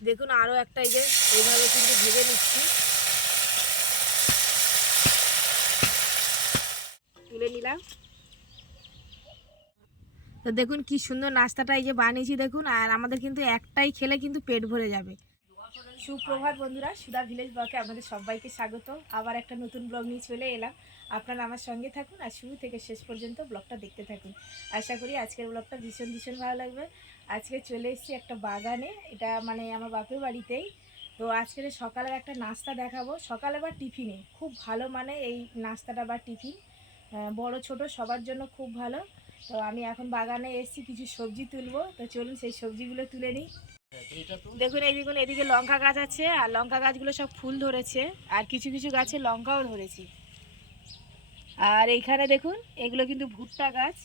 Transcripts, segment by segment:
দেখুন আরও একটা এই যে, এইভাবে কিন্তু ভেজে নিচ্ছি। তুলে নিলাম। তো দেখুন কি সুন্দর নাস্তাটা এই যে বানিয়েছি দেখুন, আর আমাদের কিন্তু একটাই খেলে কিন্তু পেট ভরে যাবে। সুপ্রভাত বন্ধুরা, সুধা ভিলেজ ব্লকে আপনাদের সবাইকে স্বাগত। আবার একটা নতুন ব্লগ নিয়ে চলে এলাম। আপনারা আমার সঙ্গে থাকুন, আর শুরু থেকে শেষ পর্যন্ত ব্লগটা দেখতে থাকুন। আশা করি আজকের ব্লগটা ভীষণ ভীষণ ভালো লাগবে। আজকে চলে এসেছি একটা বাগানে। এটা মানে আমার বাপের বাড়িতেই। তো আজকের সকালের একটা নাস্তা দেখাবো। সকালে বা টিফিনে খুব ভালো মানে এই নাস্তাটা বা টিফিন। বড় ছোট সবার জন্য খুব ভালো। তো আমি এখন বাগানে এসেছি, কিছু সবজি তুলবো। তো চলুন সেই সবজিগুলো তুলে নিই। দেখুন, এই দেখুন, এদিকে লঙ্কা গাছ আছে আর লঙ্কা গাছগুলো সব ফুল ধরেছে। আর কিছু কিছু গাছে লঙ্কাও ধরেছে। আর এইখানে দেখুন, এগুলো কিন্তু ভুট্টা গাছ।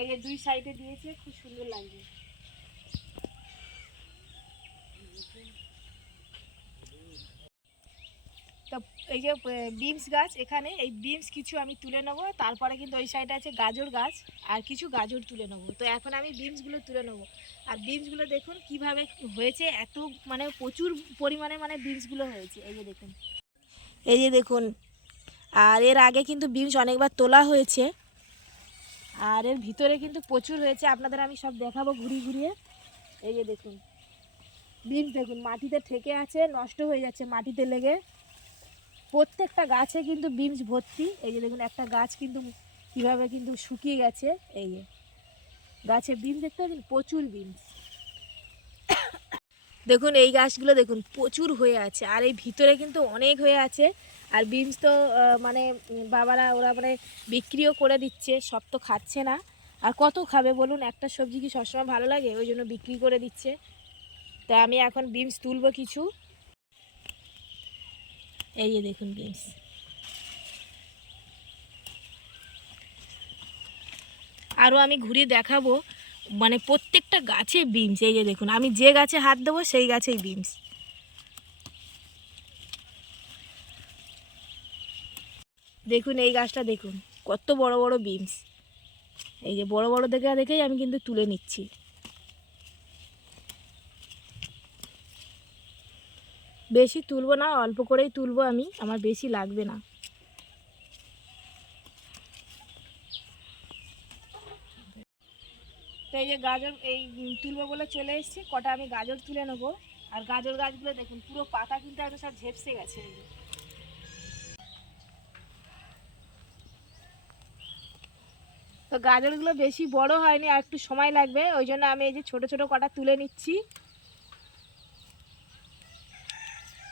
এই দুই সাইডে দিয়েছে, খুব সুন্দর লাগছে তো এই যে বিমস গাছ এখানে, এই বিমস কিছু আমি তুলে নেব। তারপরে কিন্তু ওই সাইডে আছে গাজর গাছ, আর কিছু গাজর তুলে নেব। তো এখন আমি বিমসগুলো তুলে নেব। আর বিমসগুলো দেখুন কীভাবে হয়েছে, এত মানে প্রচুর পরিমাণে মানে বিমসগুলো হয়েছে। এই যে দেখুন। এই যে দেখুন। আর এর আগে কিন্তু বিমস অনেকবার তোলা হয়েছে। আর এর ভিতরে কিন্তু প্রচুর হয়েছে। আপনাদের আমি সব দেখাবো ঘুরিয়ে ঘুরিয়ে। এই যে দেখুন। বিমস দেখুন, মাটিতে ঠেকে আছে, নষ্ট হয়ে যাচ্ছে মাটিতে লেগে। প্রত্যেকটা গাছে কিন্তু বিমস ভর্তি। এই যে দেখুন, একটা গাছ কিন্তু কীভাবে কিন্তু শুকিয়ে গেছে। এই যে, গাছে বিম দেখতে প্রচুর বিমস দেখুন, এই গাছগুলো দেখুন, প্রচুর হয়ে আছে। আর এই ভিতরে কিন্তু অনেক হয়ে আছে। আর বিমস তো মানে বাবারা, ওরা মানে বিক্রিও করে দিচ্ছে, সব তো খাচ্ছে না। আর কত খাবে বলুন? একটা সবজি কি সবসময় ভালো লাগে? ওই জন্য বিক্রি করে দিচ্ছে। তাই আমি এখন বিমস তুলবো কিছু। এই যে দেখুন বিমস আরও আমি ঘুরিয়ে দেখাবো মানে প্রত্যেকটা গাছে বিমস এই যে দেখুন, আমি যে গাছে হাত দেবো সেই গাছেই বিমস দেখুন এই গাছটা, দেখুন, কত বড় বড় বিমস এই যে বড় বড় দেখে দেখেই আমি কিন্তু তুলে নিচ্ছি। বেশি তুলবো না, অল্প করেই তুলবো আমি, আমার বেশি লাগবে না। এই যে গাজর, এই তুলবো বলে চলে এসেছি, কটা আমি গাজর তুলে নেব। আর গাজর গাছগুলো দেখুন, পুরো পাতা কিন্তু একদম সব ঝেপসে গেছে। তো গাজরগুলো বেশি বড় হয়নি, আর একটু সময় লাগবে, ওই জন্য আমি এই যে ছোট ছোট কটা তুলে নিচ্ছি।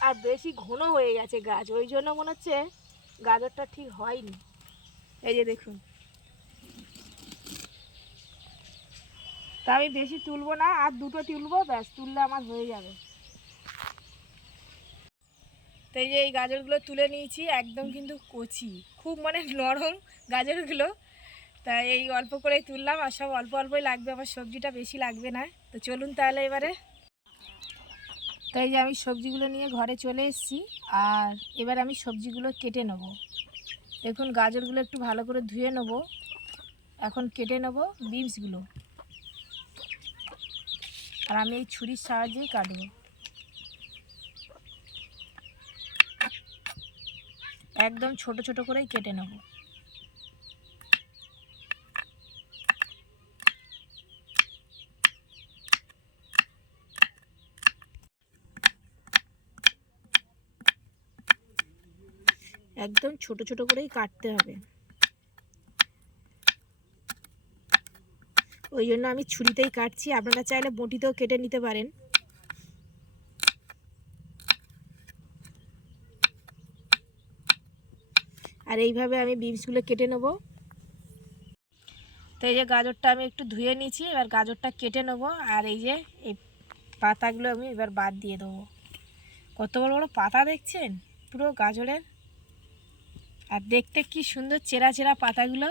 আর বেশি ঘন হয়ে গেছে গাছ, ওই জন্য মনে হচ্ছে গাজরটা ঠিক হয়নি। এই যে দেখুন। তা আমি বেশি তুলবো না, আর দুটো তুলবো, ব্যাস, তুললে আমার হয়ে যাবে। তো এই যে এই গাজরগুলো তুলে নিয়েছি, একদম কিন্তু কচি, খুব মানে নরম গাজরগুলো। তা এই অল্প করেই তুললাম, আর সব অল্প অল্পই লাগবে আমার সবজিটা বেশি লাগবে না। তো চলুন তাহলে এবারে তাই যে আমি সবজিগুলো নিয়ে ঘরে চলে এসেছি, আর এবার আমি সবজিগুলো কেটে নেব। দেখুন, গাজরগুলো একটু ভালো করে ধুয়ে নেব। এখন কেটে নেব বিনসগুলো। আর আমি এই ছুরির সাহায্যেই কাটবো। একদম ছোট ছোট করেই কেটে নেব। একদম ছোট ছোট করেই কাটতে হবে। ওই জন্য আমি ছুরিতেই কাটছি, আপনারা চাইলে বটিতেও কেটে নিতে পারেন। আর এইভাবে আমি বিনসগুলো কেটে নেব। তো এই যে গাজরটা আমি একটু ধুয়ে নিয়েছি, এবার গাজরটা কেটে নেব, আর এই যে এই পাতাগুলো আমি এবার বাদ দিয়ে দেবো। কত বড় বড় পাতা দেখছেন? পুরো গাজরের আর দেখতে কি সুন্দর চেরা চেরা পাতাগুলো।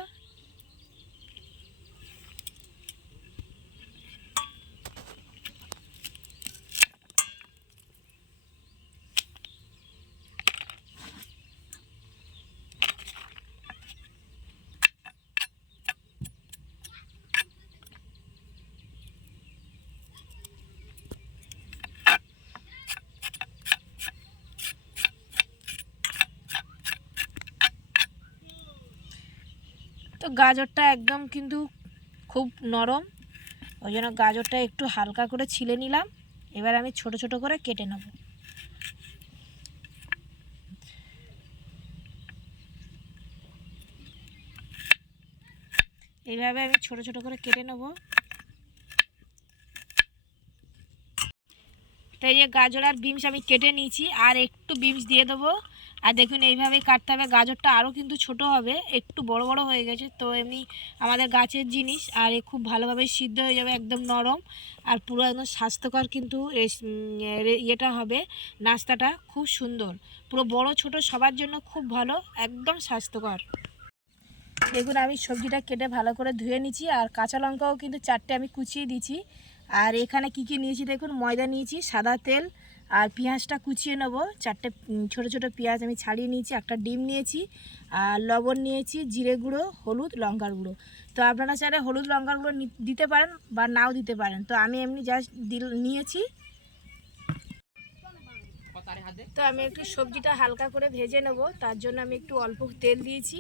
গাজরটা একদম কিন্তু খুব নরম। ওই জন্য গাজরটা একটু হালকা করে ছিলে নিলাম। এবার আমি ছোট ছোট করে কেটে নেব। এইভাবে আমি ছোট ছোট করে কেটে নেব। তাই যে গাজর আর বিমস আমি কেটে নিয়েছি। আর একটু বিমস দিয়ে দেবো। আর দেখুন এইভাবে কাটতে হবে। গাজরটা আরও কিন্তু ছোট হবে, একটু বড় বড় হয়ে গেছে। তো এমনি আমাদের গাছের জিনিস, আর এ খুব ভালোভাবে সিদ্ধ হয়ে যাবে, একদম নরম। আর পুরো একদম স্বাস্থ্যকর কিন্তু ইয়েটা হবে, নাস্তাটা খুব সুন্দর। পুরো বড়, ছোট, সবার জন্য খুব ভালো, একদম স্বাস্থ্যকর। দেখুন, আমি সবজিটা কেটে ভালো করে ধুয়ে নিয়েছি, আর কাঁচা লঙ্কাও কিন্তু চারটে আমি কুচিয়ে দিয়েছি। আর এখানে কি কি নিয়েছি দেখুন, ময়দা নিয়েছি, সাদা তেল আর পেঁয়াজটা কুচিয়ে নেব। চারটে ছোট ছোট পেঁয়াজ আমি ছাড়িয়ে নিয়েছি, একটা ডিম নিয়েছি, আর লবণ নিয়েছি, জিরে গুঁড়ো, হলুদ, লঙ্কার গুঁড়ো। তো আপনারা চাইলে হলুদ, লঙ্কার গুঁড়ো দিতে পারেন বা নাও দিতে পারেন। তো আমি এমনি জাস্ট দিল, নিয়েছি। তো আমি একটু সবজিটা হালকা করে ভেজে নেব, তার জন্য আমি একটু অল্প তেল দিয়েছি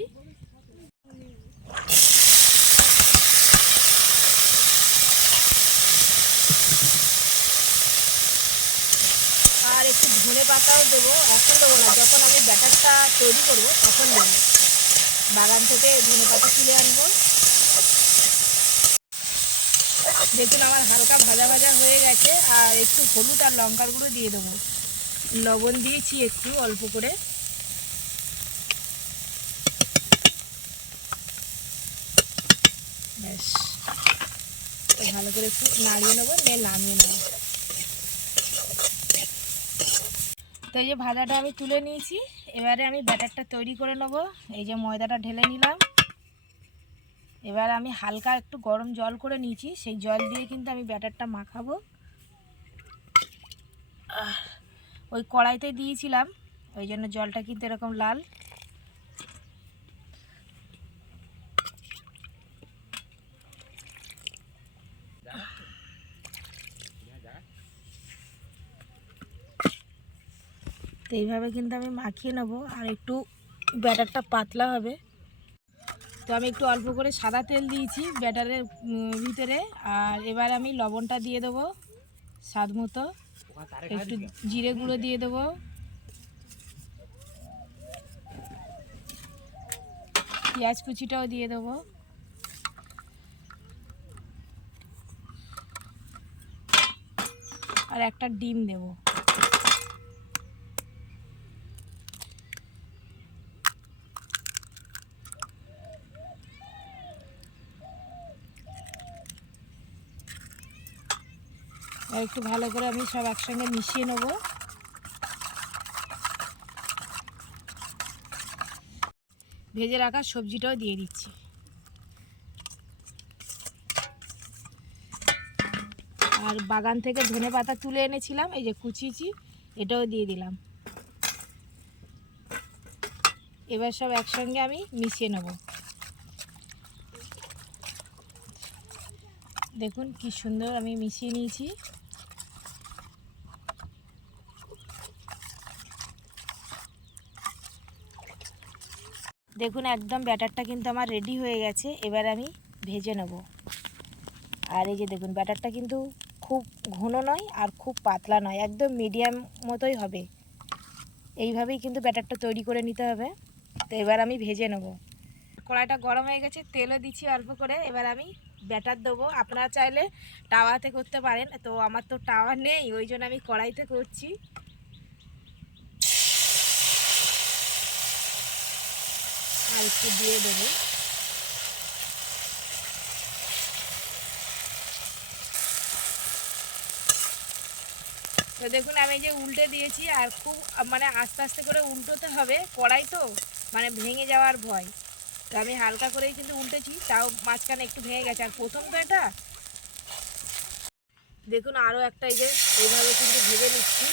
আর একটু ধনে পাতাও দেবো, এখন দেবো না, যখন আমি ব্যাটারটা তৈরি করব, তখন দেবো। বাগান থেকে ধনে পাতা তুলে আনব। দেখুন, আমার হালকা ভাজা ভাজা হয়ে গেছে, আর একটু হলুদ আর লঙ্কার গুঁড়ো দিয়ে দেবো। লবণ দিয়েছি একটু, অল্প করে। ব্যাস। ভালো করে একটু নাড়িয়ে নেব, নিয়ে নামিয়ে নেব। তো এই যে ভাজাটা আমি তুলে নিয়েছি। এবারে আমি ব্যাটারটা তৈরি করে নেব। এই যে ময়দাটা ঢেলে নিলাম। এবার আমি হালকা একটু গরম জল করে নিয়েছি। সেই জল দিয়ে কিন্তু আমি ব্যাটারটা মাখাবো। ওই কড়াইতে দিয়েছিলাম। ওই জন্য জলটা কিন্তু এরকম লাল। তো এইভাবে কিন্তু আমি মাখিয়ে নেব। আর একটু ব্যাটারটা পাতলা হবে। তো আমি একটু অল্প করে সাদা তেল দিয়েছি ব্যাটারের ভিতরে। আর এবার আমি লবণটা দিয়ে দেবো স্বাদ মতো। একটু জিরে গুঁড়ো দিয়ে দেবো। পেঁয়াজ কুচিটাও দিয়ে দেবো। আর একটা ডিম দেবো। একটু ভালো করে আমি সব একসঙ্গে মিশিয়ে নেব। ভেজে রাখা সবজিটাও দিয়ে দিচ্ছি। আর বাগান থেকে ধনে পাতা তুলে এনেছিলাম, এই যে কুচিয়েছি এটাও দিয়ে দিলাম। এবার সব একসঙ্গে আমি মিশিয়ে নেব। দেখুন কি সুন্দর আমি মিশিয়ে নিয়েছি। দেখুন, একদম ব্যাটারটা কিন্তু আমার রেডি হয়ে গেছে। এবার আমি ভেজে নেব। আর এই যে দেখুন, ব্যাটারটা কিন্তু খুব ঘন নয় আর খুব পাতলা নয়, একদম মিডিয়াম মতোই হবে। এইভাবেই কিন্তু ব্যাটারটা তৈরি করে নিতে হবে। তো এবার আমি ভেজে নেব। কড়াইটা গরম হয়ে গেছে, তেলও দিচ্ছি অল্প করে। এবার আমি ব্যাটার দেবো। আপনারা চাইলে টাওয়াতে করতে পারেন। তো আমার তো টাওয়া নেই, ওই জন্য আমি কড়াইতে করছি। আর একটু দিয়ে দেবো। তো দেখুন, আমি যে উল্টে দিয়েছি আর খুব মানে আস্তে আস্তে করে উল্টোতে হবে কড়াই তো মানে ভেঙে যাওয়ার ভয়। তো আমি হালকা করেই কিন্তু উল্টেছি, তাও মাঝখানে একটু ভেঙে গেছে। আর প্রথম তো এটা, দেখুন আরও একটা এই যে, এইভাবে কিন্তু ভেজে নিচ্ছি।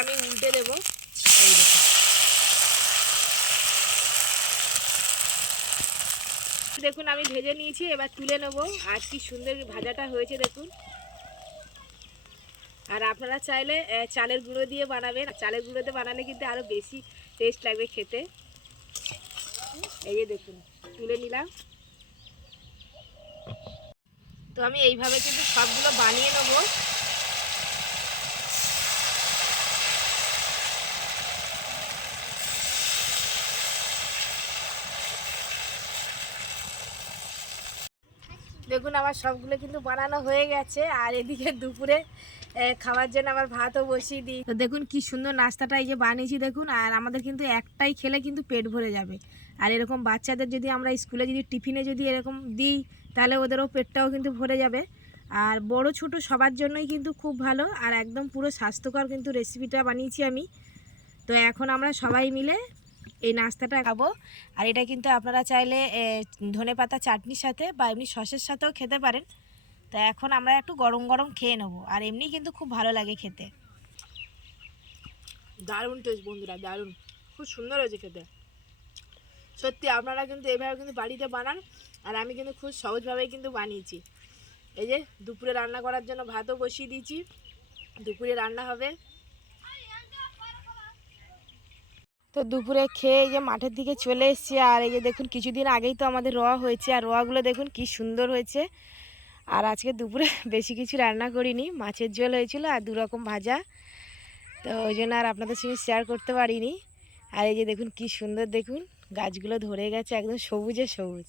আমি উল্টে দেবো। দেখুন, আমি ভেজে নিয়েছি, এবার তুলে নেব। আর কি সুন্দর ভাজাটা হয়েছে, দেখুন। আর আপনারা চাইলে চালের গুঁড়ো দিয়ে বানাবেন। চালের গুঁড়োতে বানালে কিন্তু আরও বেশি টেস্ট লাগবে খেতে। এই যে দেখুন, তুলে নিলাম। তো আমি এইভাবে কিন্তু সবগুলো বানিয়ে নেব। দেখুন, আমার সবগুলো কিন্তু বানানো হয়ে গেছে। আর এদিকে দুপুরে খাওয়ার জন্য আবার ভাতও বসিয়ে দিই। তো দেখুন, কি সুন্দর নাস্তাটা এই যে বানিয়েছি দেখুন, আর আমাদের কিন্তু একটাই খেলে কিন্তু পেট ভরে যাবে। আর এরকম বাচ্চাদের যদি আমরা স্কুলে যদি টিফিনে যদি এরকম দিই, তাহলে ওদেরও পেটটাও কিন্তু ভরে যাবে। আর বড় ছোট সবার জন্যই কিন্তু খুব ভালো, আর একদম পুরো স্বাস্থ্যকর কিন্তু রেসিপিটা বানিয়েছি আমি। তো এখন আমরা সবাই মিলে এই নাস্তাটা খাব। আর এটা কিন্তু আপনারা চাইলে ধনে পাতা চাটনির সাথে বা এমনি সসের সাথেও খেতে পারেন। তো এখন আমরা একটু গরম গরম খেয়ে নেব। আর এমনি কিন্তু খুব ভালো লাগে খেতে। দারুণ টেস্ট বন্ধুরা, দারুণ। খুব সুন্দর হয়েছে খেতে। সত্যি, আপনারা কিন্তু এভাবে কিন্তু বাড়িতে বানান। আর আমি কিন্তু খুব সহজভাবেই কিন্তু বানিয়েছি। এই যে, দুপুরে রান্না করার জন্য ভাতও বসিয়ে দিয়েছি। দুপুরে রান্না হবে। তো দুপুরে খেয়ে এই যে মাঠের দিকে চলে এসেছি আর এই যে দেখুন কিছুদিন আগেই তো আমাদের রোয়া হয়েছে আর রোয়াগুলো দেখুন কি সুন্দর হয়েছে। আর আজকে দুপুরে বেশি কিছু রান্না করিনি, মাছের ঝোল হয়েছিল আর দুরকম ভাজা। তো ওই জন্য আর আপনাদের সঙ্গে শেয়ার করতে পারিনি। আর এই যে দেখুন কি সুন্দর দেখুন, গাছগুলো ধরে গেছে একদম সবুজে সবুজ।